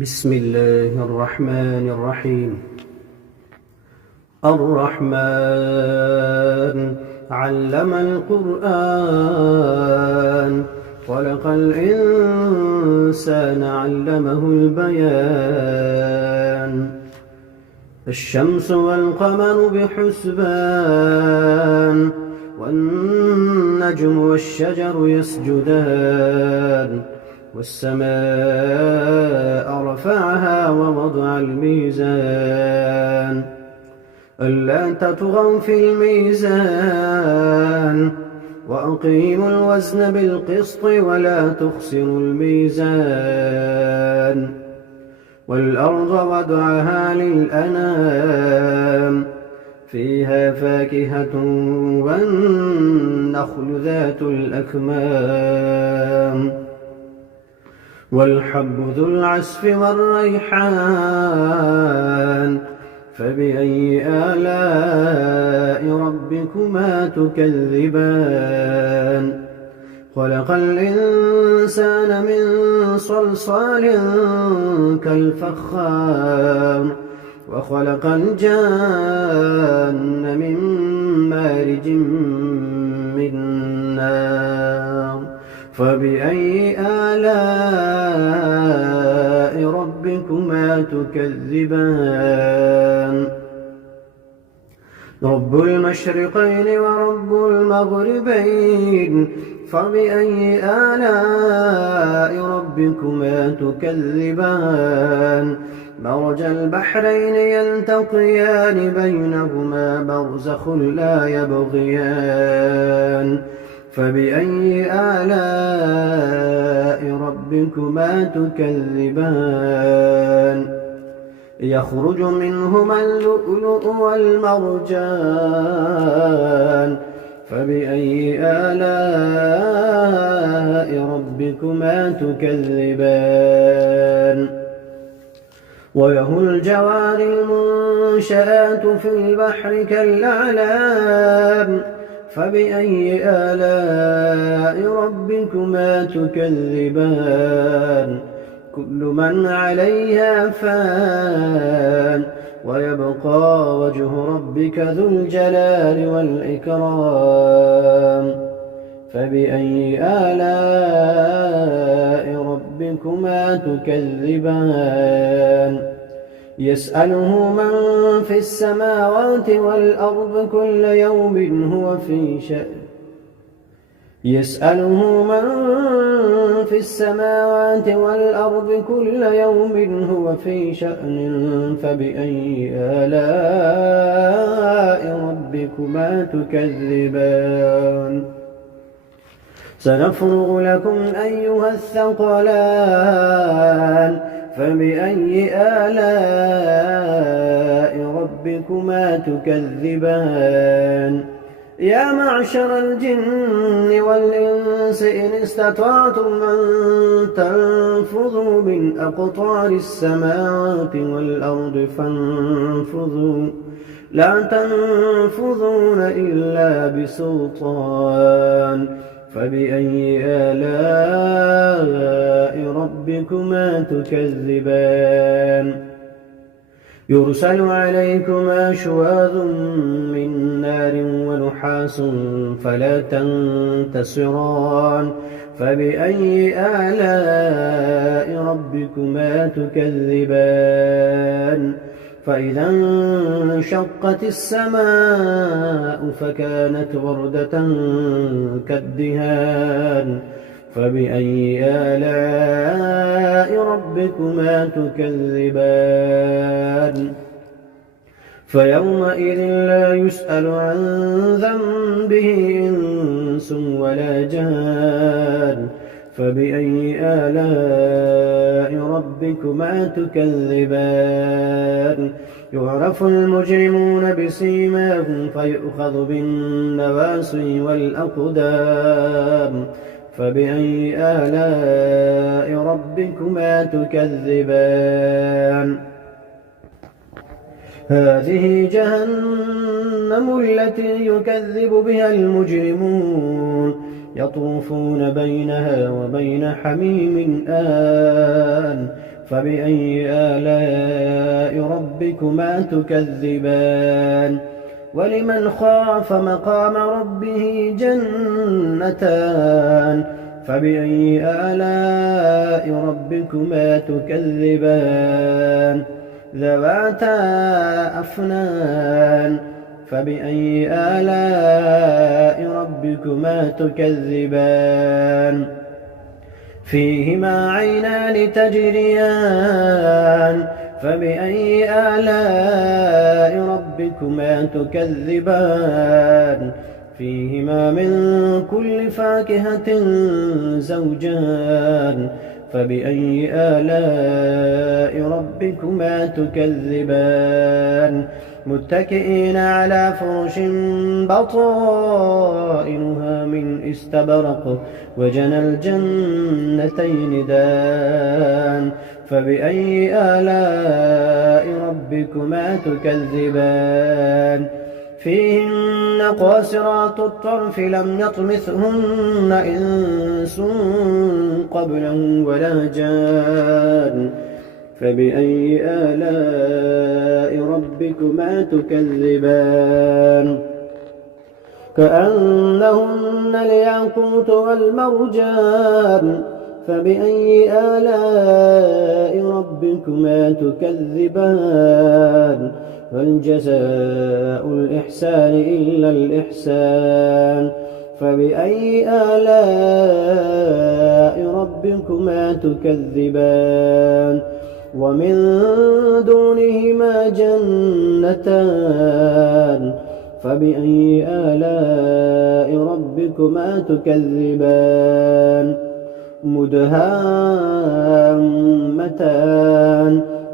بسم الله الرحمن الرحيم. الرحمن علم القرآن خلق الإنسان علمه البيان. الشمس والقمر بحسبان والنجم والشجر يسجدان والسماء رفعها ووضع الميزان ألا تطغوا في الميزان وأقيموا الوزن بالقسط ولا تخسروا الميزان والأرض وضعها للأنام فيها فاكهة والنخل ذات الأكمام والحب ذو العصف والريحان فبأي آلاء ربكما تكذبان. خلق الإنسان من صلصال كالفخار وخلق الجان من مارج من نار فبأي آلاء ربكما تكذبان. رب المشرقين ورب المغربين فبأي آلاء ربكما تكذبان. مرج البحرين يلتقيان بينهما برزخ لا يبغيان فبأي آلاء ربكما تكذبان. يخرج منهما اللؤلؤ والمرجان فبأي آلاء ربكما تكذبان. وله الجوار المنشآت في البحر كالأعلام فبأي آلاء ربكما تكذبان. كل من عليها فان ويبقى وجه ربك ذو الجلال والإكرام فبأي آلاء ربكما تكذبان. يسأله من في السماوات والأرض كل يوم هو في شأن. يسأله من في السماوات والأرض كل يوم هو في شأن فبأي آلاء ربكما تكذبان. سنفرغ لكم أيها الثقلان فبأي آلاء ربكما تكذبان. يا معشر الجن والإنس إن استطعتم أن تنفذوا من أقطار السماوات والأرض فانفذوا لا تنفذون إلا بسلطان فبأي آلاء ربكما تكذبان. يرسل عليكما شواظ من نار ونحاس فلا تنتصران فبأي آلاء ربكما تكذبان. فإذا انشقت السماء فكانت وردة كالدهان فبأي آلاء ربكما تكذبان. فيومئذ لا يسأل عن ذنبه إنس ولا جان فبأي آلاء ربكما تكذبان. يعرف المجرمون بسيماهم فيؤخذ بالنواصي والأقدام فبأي آلاء ربكما تكذبان. هذه جهنم التي يكذب بها المجرمون يطوفون بينها وبين حميم آن فبأي آلاء ربكما تكذبان ولمن خاف مقام ربه جنتان فبأي آلاء ربكما تكذبان ذواتا أفنان فبأي آلاء ربكما تكذبان فيهما عينان تجريان فبأي آلاء ربكما تكذبان فيهما من كل فاكهة زوجان فبأي آلاء ربكما تكذبان متكئين على فرش بطائنها من استبرق وجنى الجنتين دان فبأي آلاء ربكما تكذبان فيهن قاصرات الطرف لم يطمثهن إنس قبلهم ولا جان فبأي آلاء ربكما تكذبان كأنهن الياقوت والمرجان فبأي آلاء ربكما تكذبان هل جزاء الإحسان إلا الإحسان فبأي آلاء ربكما تكذبان ومن دونهما جنتان فبأي آلاء ربكما تكذبان مدهامتان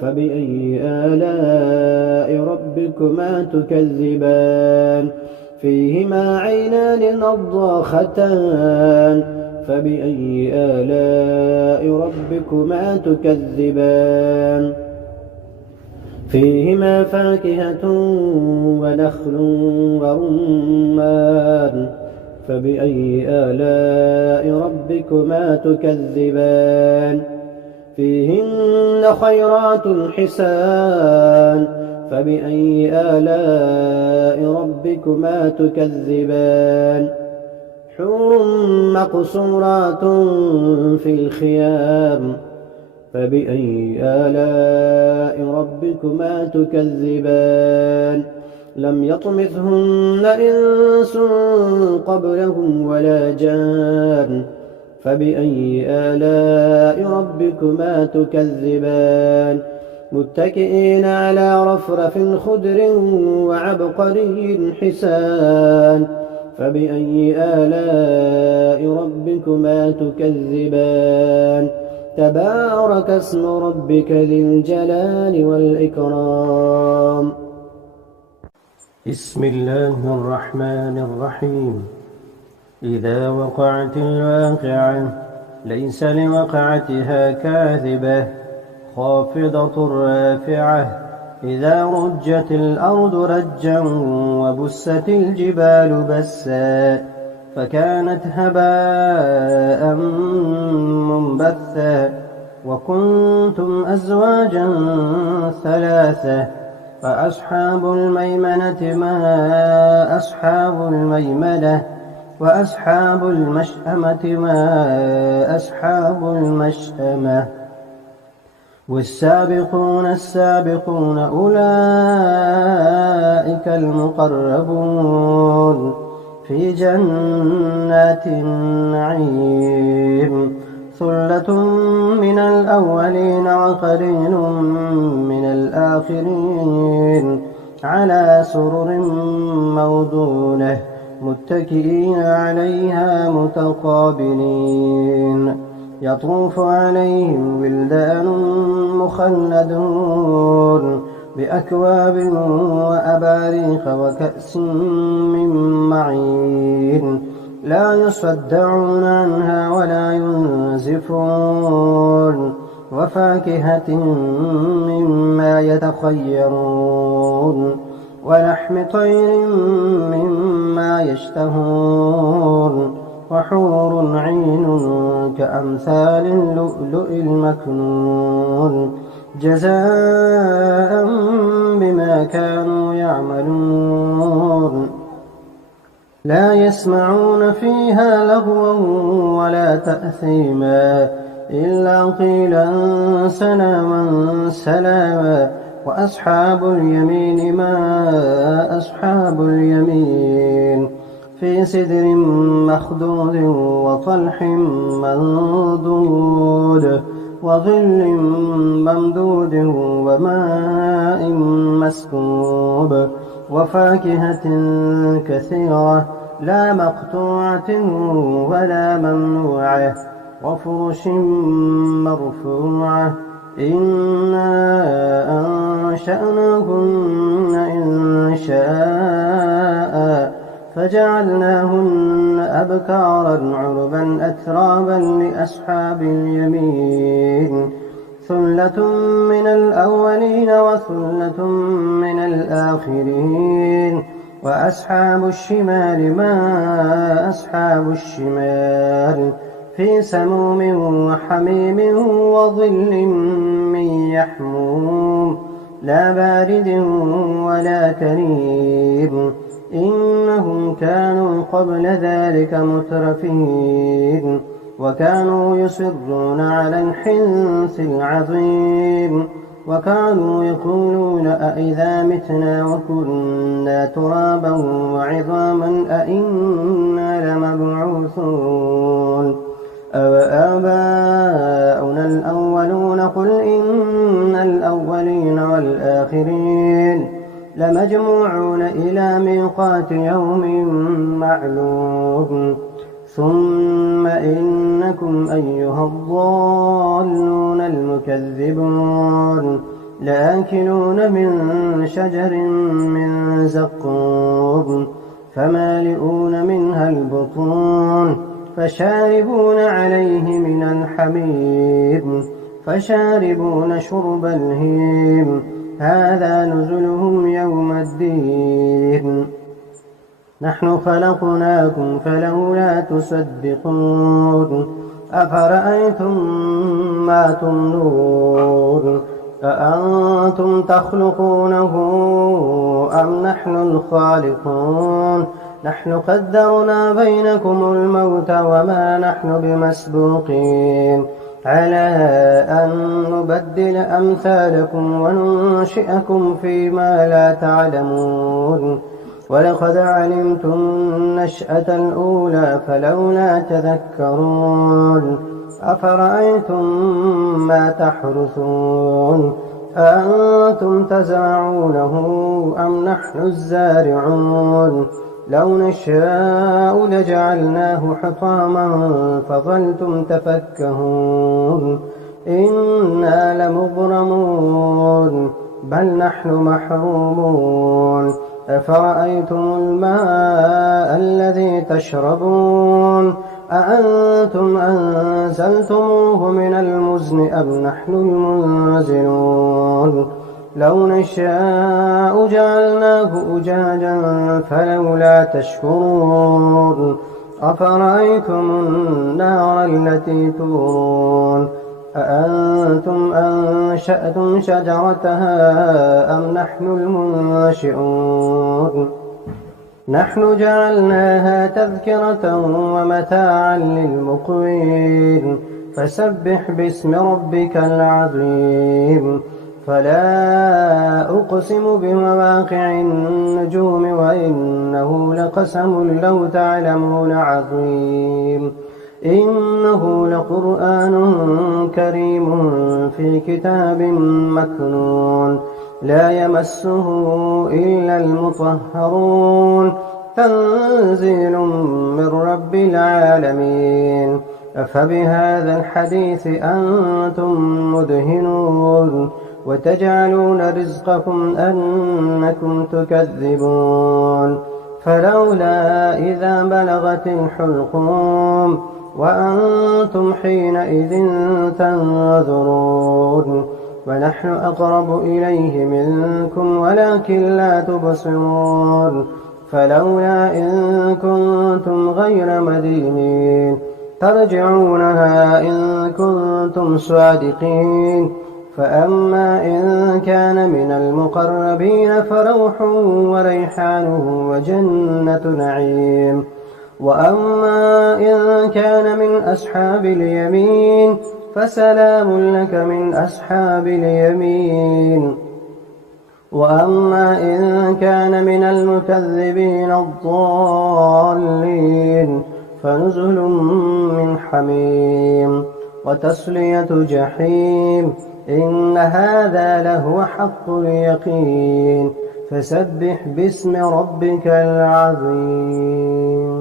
فبأي آلاء ربكما تكذبان فيهما عينان نضاختان فبأي آلاء ربكما تكذبان فيهما فاكهة ونخل ورمان فبأي آلاء ربكما تكذبان فيهن خيرات حسان فبأي آلاء ربكما تكذبان حور مقصورات في الخيام فبأي آلاء ربكما تكذبان لم يطمثهن إنس قبلهم ولا جان فبأي آلاء ربكما تكذبان متكئين على رفرف خضر وعبقري حسان فبأي آلاء ربكما تكذبان تبارك اسم ربك ذي الجلال والإكرام بسم الله الرحمن الرحيم إذا وقعت الواقعة ليس لوقعتها كاذبة خافضة رافعة إذا رجت الأرض رجا وبست الجبال بسا فكانت هباء منبثا وكنتم أزواجا ثلاثة فأصحاب الميمنة ما أصحاب الميمنة وأصحاب المشأمة ما أصحاب المشأمة والسابقون السابقون أولئك المقربون في جنات النعيم ثلة من الأولين وقليل من الآخرين على سرر موضونة متكئين عليها متقابلين يطوف عليهم ولدان مخلدون بأكواب وأباريق وكأس من معين لا يصدعون عنها ولا ينزفون وفاكهة مما يتخيرون ولحم طير مما يشتهون وحور عين كأمثال اللؤلؤ المكنون جزاء بما كانوا يعملون لا يسمعون فيها لغوا ولا تأثيما إلا قيلا سلاما سلاما وأصحاب اليمين ما أصحاب اليمين في سدر مخضود وطلح منضود وظل ممدود وماء مسكوب وفاكهة كثيرة لا مقطوعة ولا ممنوعة وفرش مرفوعة إنا أنشأناهن إن شاء فجعلناهن أبكارا عربا أترابا لأصحاب اليمين ثلة من الأولين وثلة من الآخرين وأصحاب الشمال ما أصحاب الشمال في سموم وحميم وظل من يحموم لا بارد ولا كريم إنهم كانوا قبل ذلك مترفين وكانوا يصرون على الحنث العظيم وكانوا يقولون أئذا متنا وكنا ترابا وعظاما أئنا لمبعوثون أوآباؤنا الأولون قل إن الأولين والآخرين لمجموعون إلى ميقات يوم معلوم ثم إنكم أيها الضالون المكذبون لآكلون من شجر من زقوم فمالئون منها البطون فشاربون عليه من الحميم فشاربون شرب الهيم هذا نزلهم يوم الدين نحن خلقناكم فلولا تصدقون أفرأيتم ما تمنون أأنتم تخلقونه أم نحن الخالقون نحن قدرنا بينكم الموت وما نحن بمسبوقين على أن نبدل أمثالكم وننشئكم فيما لا تعلمون ولقد علمتم النشأة الأولى فلولا تذكرون أفرأيتم ما تحرثون أأنتم تزرعونه أم نحن الزارعون لو نشاء لجعلناه حطاما فظلتم تفكهون إنا لمغرمون بل نحن محرومون أفرأيتم الماء الذي تشربون أأنتم أنزلتموه من المزن أم نحن المنزلون لو نشاء جعلناه أجاجا فلولا تشكرون أفرأيتم النار التي تورون أأنتم أنشأتم شجرتها أم نحن المنشئون نحن جعلناها تذكرة ومتاعا للمقوين فسبح باسم ربك العظيم فلا أقسم بمواقع النجوم وإنه لقسم لو تعلمون عظيم إنه لقرآن كريم في كتاب مكنون لا يمسه إلا المطهرون تنزيل من رب العالمين أفبهذا الحديث أنتم مدهنون وتجعلون رزقكم أنكم تكذبون فلولا إذا بلغت الحلقوم وأنتم حينئذ تنظرون ونحن أقرب إليه منكم ولكن لا تبصرون فلولا إن كنتم غير مدينين ترجعونها إن كنتم صادقين. فأما إن كان من المقربين فروح وريحان وجنة نعيم. وأما إن كان من أصحاب اليمين فسلام لك من أصحاب اليمين. وأما إن كان من المكذبين الضالين فنزل من حميم وتصلية جحيم. إن هذا لهو حق اليقين. فسبح باسم ربك العظيم.